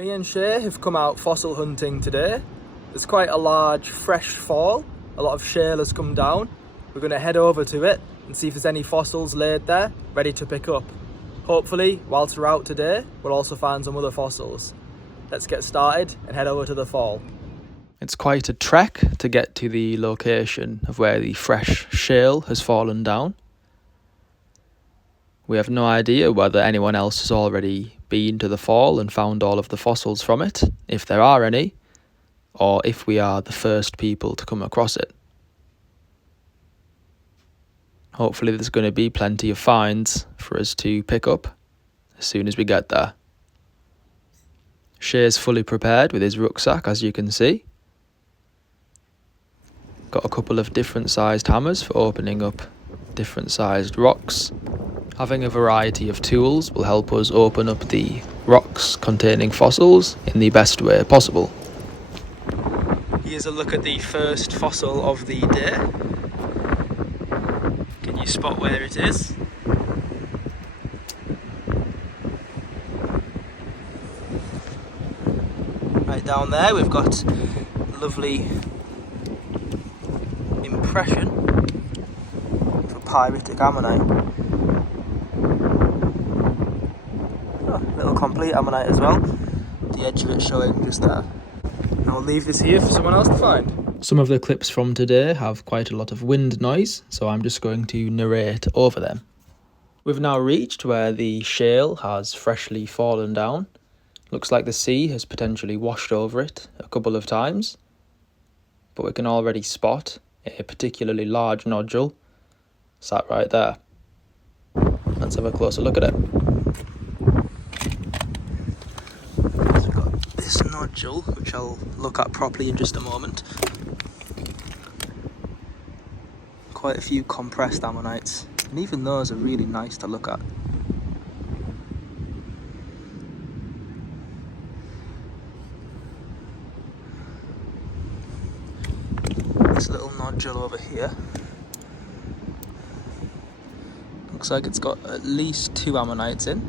Me and Shay have come out fossil hunting today. There's quite a large fresh fall. A lot of shale has come down. We're going to head over to it and see if there's any fossils laid there, ready to pick up. Hopefully, whilst we're out today, we'll also find some other fossils. Let's get started and head over to the fall. It's quite a trek to get to the location of where the fresh shale has fallen down. We have no idea whether anyone else has already been to the fall and found all of the fossils from it, if there are any, or if we are the first people to come across it. Hopefully there's going to be plenty of finds for us to pick up as soon as we get there. Shay's fully prepared with his rucksack, as you can see. Got a couple of different sized hammers for opening up different sized rocks. Having a variety of tools will help us open up the rocks containing fossils in the best way possible. Here's a look at the first fossil of the day. Can you spot where it is? Right down there we've got a lovely impression of a pyritic ammonite. Little complete ammonite as well, the edge of it showing just there. And I'll leave this here for someone else to find. Some of the clips from today have quite a lot of wind noise, so I'm just going to narrate over them. We've now reached where the shale has freshly fallen down. Looks like the sea has potentially washed over it a couple of times, but we can already spot a particularly large nodule sat right there. Let's have a closer look at it. This nodule, which I'll look at properly in just a moment. Quite a few compressed ammonites, and even those are really nice to look at. This little nodule over here looks like it's got at least 2 ammonites in,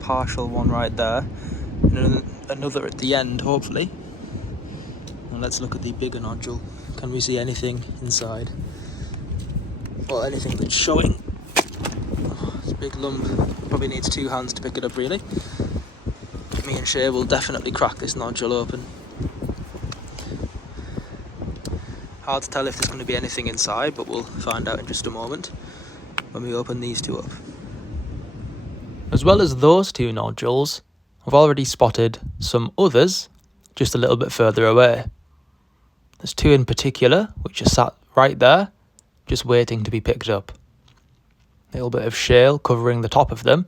partial one right there, and another at the end, hopefully. And let's look at the bigger nodule. Can we see anything inside? Or anything that's showing? Oh, it's a big lump. Probably needs 2 hands to pick it up, really. Me and Shay will definitely crack this nodule open. Hard to tell if there's going to be anything inside, but we'll find out in just a moment when we open these 2 up. As well as those 2 nodules, I've already spotted some others just a little bit further away. There's 2 in particular which are sat right there, just waiting to be picked up. A little bit of shale covering the top of them.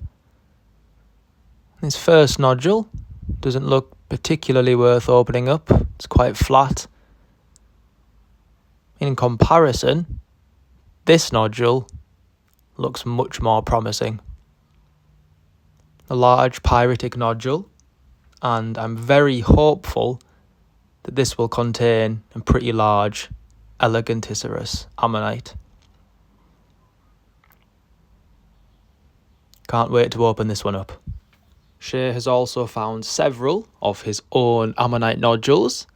This first nodule doesn't look particularly worth opening up. It's quite flat. In comparison, this nodule looks much more promising. A large pyritic nodule, and I'm very hopeful that this will contain a pretty large eleganticerous ammonite. Can't wait to open this one up. Shay has also found several of his own ammonite nodules.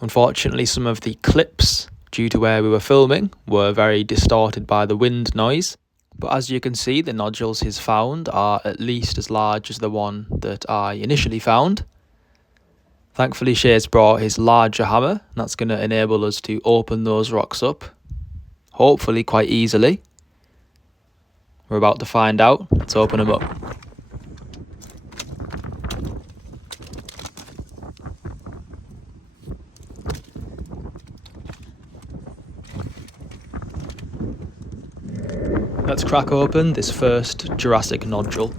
Unfortunately, some of the clips, due to where we were filming, were very distorted by the wind noise. But as you can see, the nodules he's found are at least as large as the one that I initially found. Thankfully, Shay's brought his larger hammer, and that's going to enable us to open those rocks up, hopefully quite easily. We're about to find out. Let's open them up. Let's crack open this first Jurassic nodule.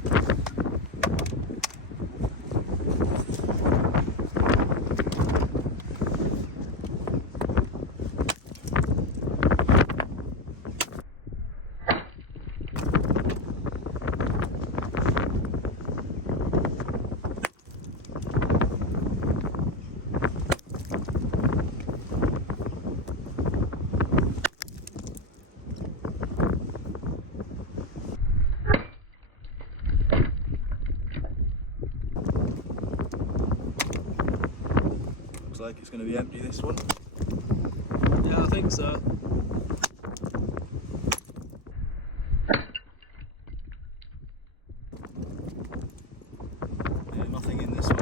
like it's going to be empty, this one. Yeah, I think so. Yeah, nothing in this one.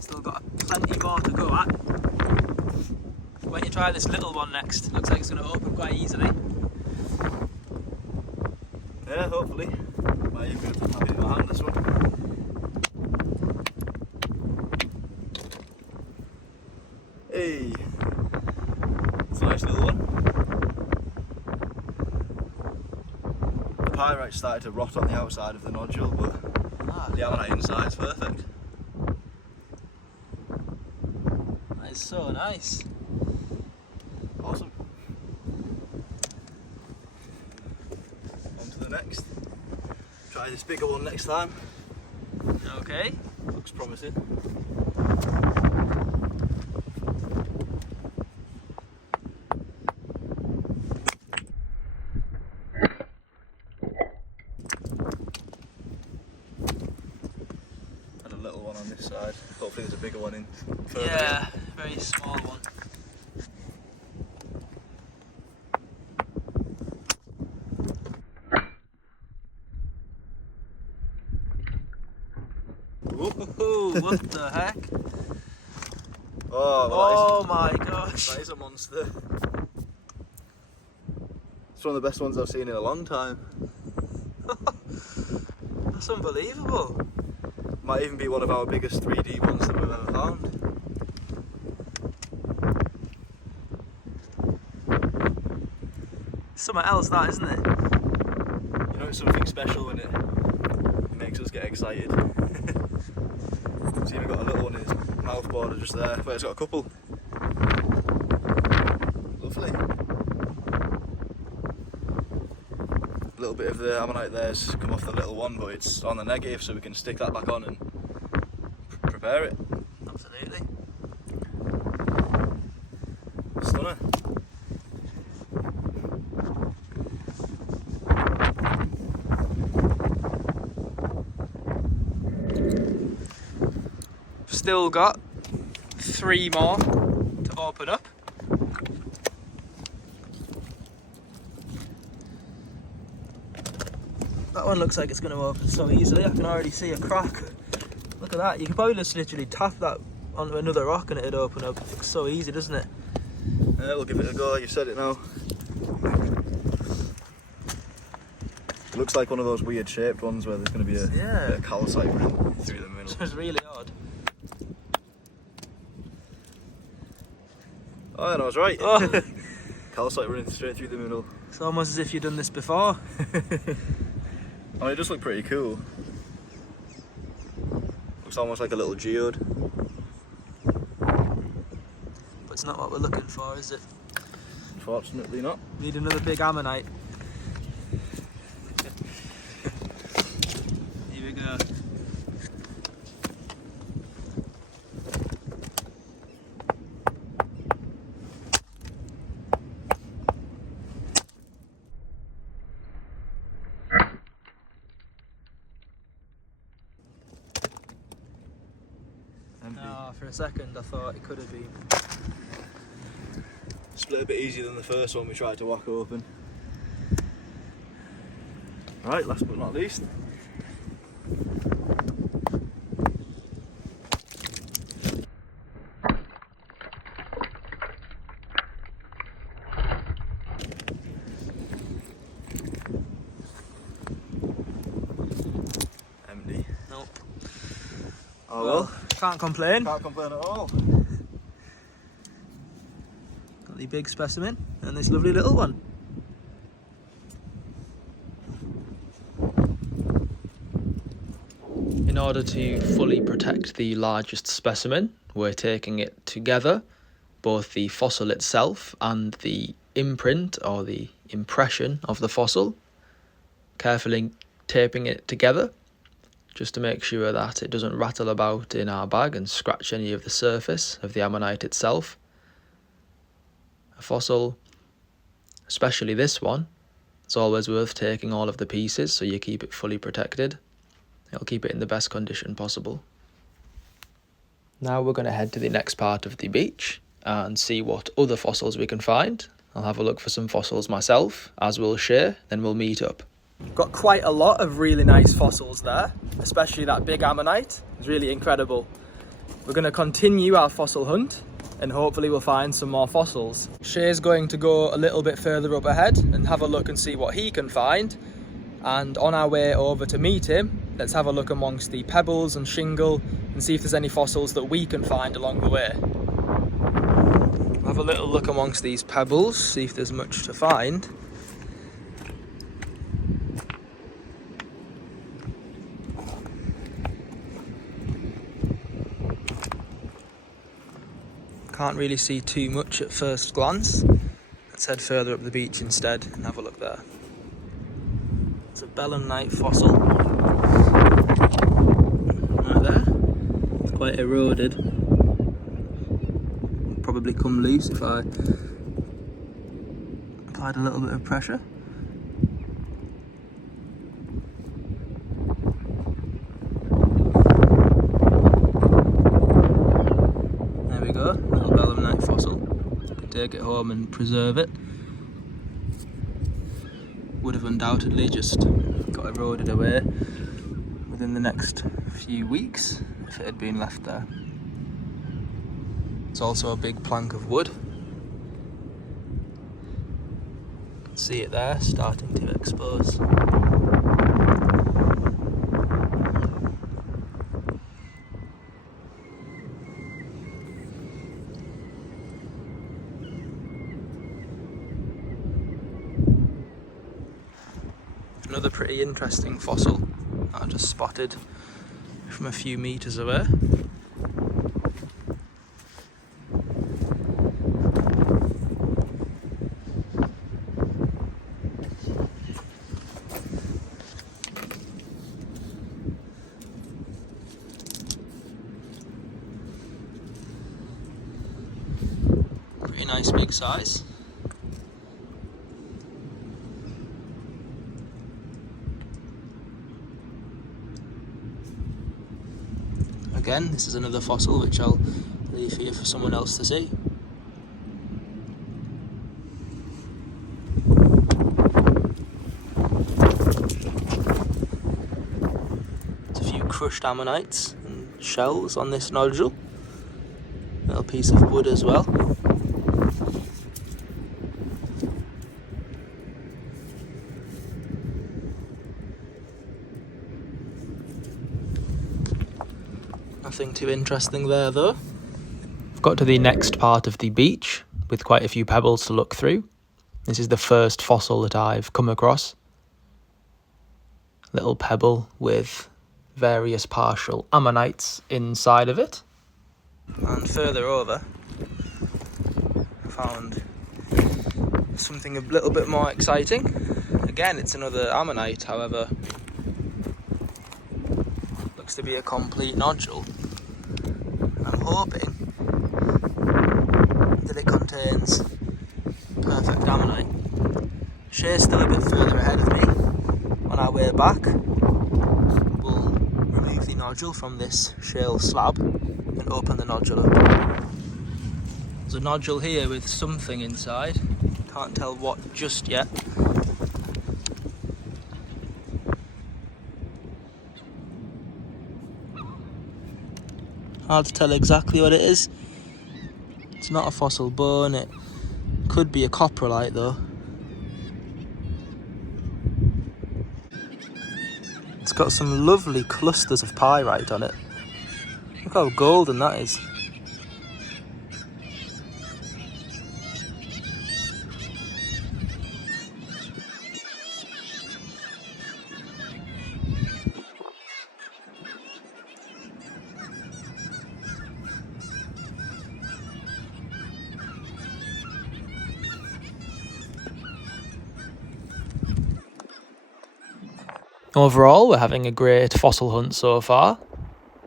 Still got plenty more to go at. When you try this little one next, looks like it's going to open quite easily. Yeah, hopefully. Might even be able to have it in my hand, this one. Hey! It's a nice little one. The pyrite started to rot on the outside of the nodule, but the ammonite inside is perfect. That is so nice. Awesome. On to the next. Try this bigger one next time. Okay. Looks promising. And a little one on this side. Hopefully there's a bigger one in further in. Yeah, very small one. Whoa, what the heck? Oh, well, Oh my gosh. that is a monster. It's one of the best ones I've seen in a long time. That's unbelievable. Might even be one of our biggest 3D ones that we've ever found. Something else that, isn't it? You know, it's something special when it makes us get excited. It's even got a little one in its mouth border just there. Wait, it's got a couple. Lovely. A little bit of the ammonite there's come off the little one, but it's on the negative, so we can stick that back on and prepare it. Absolutely. Stunner. Still got 3 more to open up. That one looks like it's going to open so easily. I can already see a crack. Look at that. You can probably just literally tap that onto another rock and it'd open up. It's so easy, doesn't it? Yeah, we'll give it a go. You've said it now. It looks like one of those weird shaped ones where there's going to be a bit of calcite running through the middle. It's really odd. Oh, and I was right. Oh. Calcite running straight through the middle. It's almost as if you've done this before. I mean, it does look pretty cool. Looks almost like a little geode. But it's not what we're looking for, is it? Unfortunately not. Need another big ammonite. Here we go. Empty. Oh, for a second I thought it could have been. Split a bit easier than the first one we tried to whack open. Right, last but not least. Empty. Nope. Oh well. Can't complain. Can't complain at all. Got the big specimen and this lovely little one. In order to fully protect the largest specimen, we're taking it together, both the fossil itself and the imprint or the impression of the fossil, carefully taping it together just to make sure that it doesn't rattle about in our bag and scratch any of the surface of the ammonite itself. A fossil, especially this one, it's always worth taking all of the pieces so you keep it fully protected. It'll keep it in the best condition possible. Now we're going to head to the next part of the beach and see what other fossils we can find. I'll have a look for some fossils myself, as will Shea, then we'll meet up. Got quite a lot of really nice fossils there, especially that big ammonite. It's really incredible. We're going to continue our fossil hunt and hopefully we'll find some more fossils. Shea's going to go a little bit further up ahead and have a look and see what he can find. And on our way over to meet him, let's have a look amongst the pebbles and shingle and see if there's any fossils that we can find along the way. Have a little look amongst these pebbles, see if there's much to find. Can't really see too much at first glance. Let's head further up the beach instead and have a look there. It's a belemnite fossil. Right there. It's quite eroded. It'll probably come loose if I applied a little bit of pressure. There we go, little belemnite fossil. Can take it home and preserve it. Would have undoubtedly just got eroded away within the next few weeks if it had been left there. It's also a big plank of wood. You can see it there starting to expose. Another pretty interesting fossil that I just spotted from a few meters away. Pretty nice big size. Again, this is another fossil which I'll leave here for someone else to see. There's a few crushed ammonites and shells on this nodule. Little piece of wood as well. Nothing too interesting there though. I've got to the next part of the beach with quite a few pebbles to look through. This is the first fossil that I've come across. Little pebble with various partial ammonites inside of it. And further over, I found something a little bit more exciting. Again, it's another ammonite, however, looks to be a complete nodule. I'm hoping that it contains perfect ammonite. Shea's still a bit further ahead of me. On our way back, we'll remove the nodule from this shale slab and open the nodule up. There's a nodule here with something inside. Can't tell what just yet. Hard to tell exactly what it is. It's not a fossil bone, it could be a coprolite though. It's got some lovely clusters of pyrite on it. Look how golden that is. Overall, we're having a great fossil hunt so far.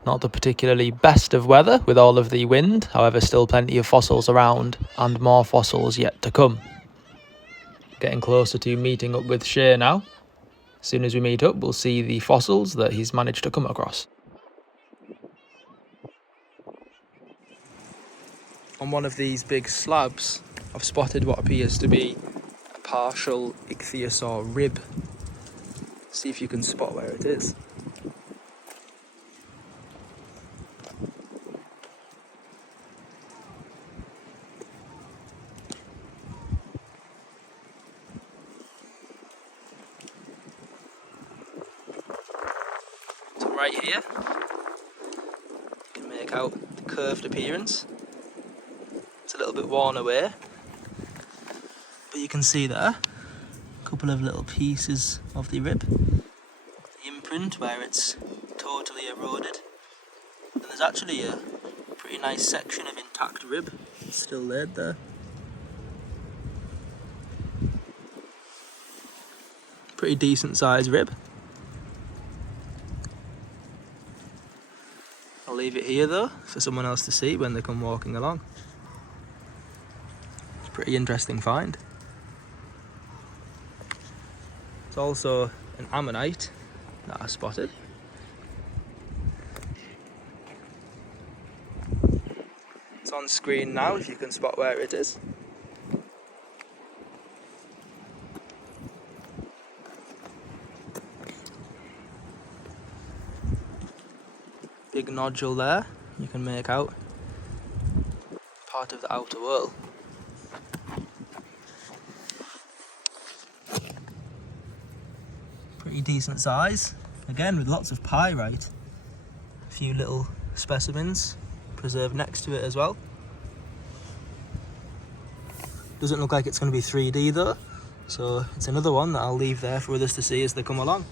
Not the particularly best of weather with all of the wind, however still plenty of fossils around and more fossils yet to come. Getting closer to meeting up with Shea now. As soon as we meet up, we'll see the fossils that he's managed to come across. On one of these big slabs, I've spotted what appears to be a partial ichthyosaur rib. See if you can spot where it is. So right here, you can make out the curved appearance. It's a little bit worn away, but you can see there a couple of little pieces of the rib, the imprint where it's totally eroded, and there's actually a pretty nice section of intact rib still laid there. Pretty decent sized rib. I'll leave it here though for someone else to see when they come walking along. It's a pretty interesting find. It's also an ammonite that I spotted. It's on screen now if you can spot where it is. Big nodule there, you can make out part of the outer whorl. Pretty decent size, again with lots of pyrite. A few little specimens preserved next to it as well. Doesn't look like it's going to be 3D though, so it's another one that I'll leave there for others to see as they come along.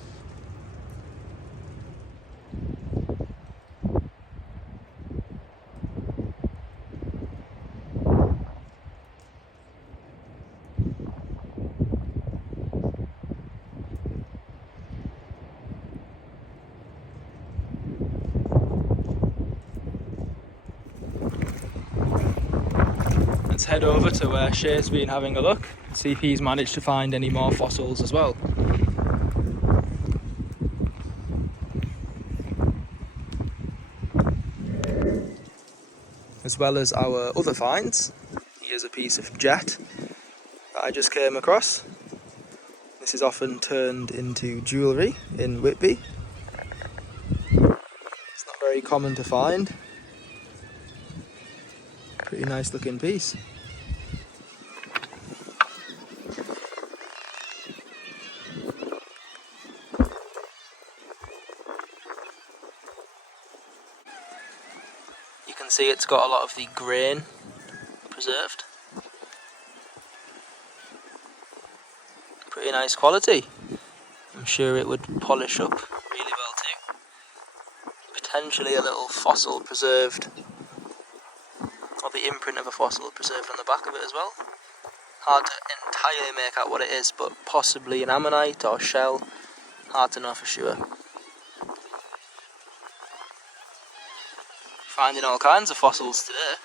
Let's head over to where Shay's been having a look and see if he's managed to find any more fossils as well. As well as our other finds, here's a piece of jet that I just came across. This is often turned into jewellery in Whitby. It's not very common to find. Pretty nice looking piece. You can see it's got a lot of the grain preserved. Pretty nice quality. I'm sure it would polish up really well too. Potentially a little fossil preserved, or the imprint of a fossil preserved on the back of it as well. Hard to entirely make out what it is, but possibly an ammonite or shell. Hard to know for sure. Finding all kinds of fossils today.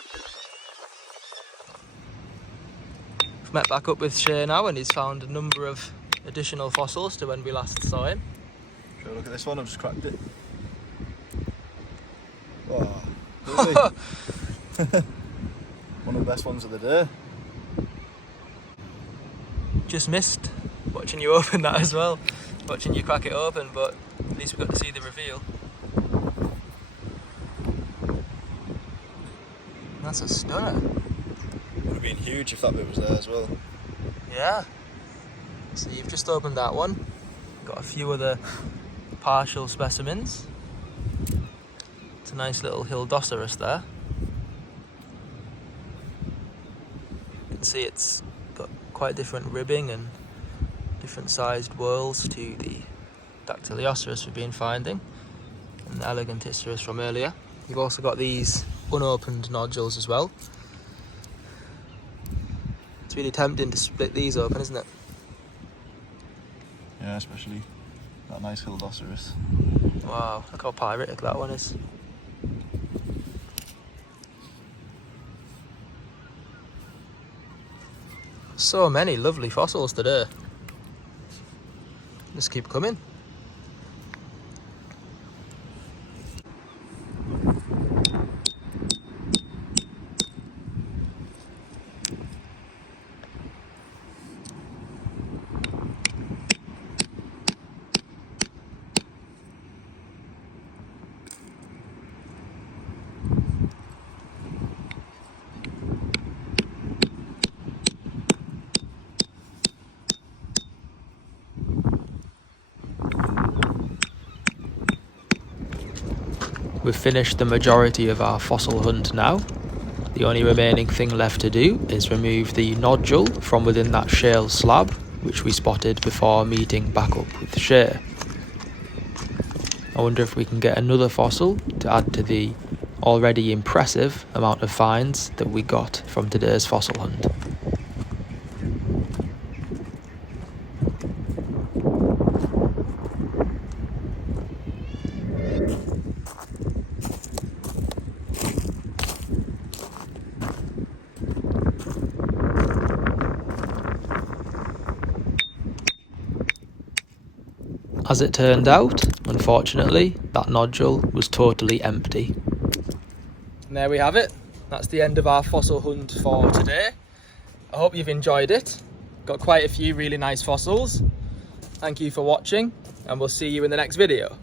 I've met back up with Shay now and he's found a number of additional fossils to when we last saw him. Sure, look at this one, I've just cracked it. Oh, lovely. One of the best ones of the day. Just missed watching you open that as well. Watching you crack it open, but at least we got to see the reveal. That's a stunner. Would have been huge if that bit was there as well. Yeah. So you've just opened that one. Got a few other partial specimens. It's a nice little Hildoceros there. You can see it's got quite different ribbing and different sized whorls to the Dactylioceros we've been finding and the Eleganticeros from earlier. You've also got these unopened nodules as well. It's really tempting to split these open, isn't it? Yeah, especially that nice Hildoceros. Wow, look how pyritic that one is. So many lovely fossils today. Just keep coming. we've finished the majority of our fossil hunt now. The only remaining thing left to do is remove the nodule from within that shale slab, which we spotted before meeting back up with Shay. I wonder if we can get another fossil to add to the already impressive amount of finds that we got from today's fossil hunt. As it turned out, unfortunately, that nodule was totally empty. And there we have it. That's the end of our fossil hunt for today. I hope you've enjoyed it. Got quite a few really nice fossils. Thank you for watching, and we'll see you in the next video.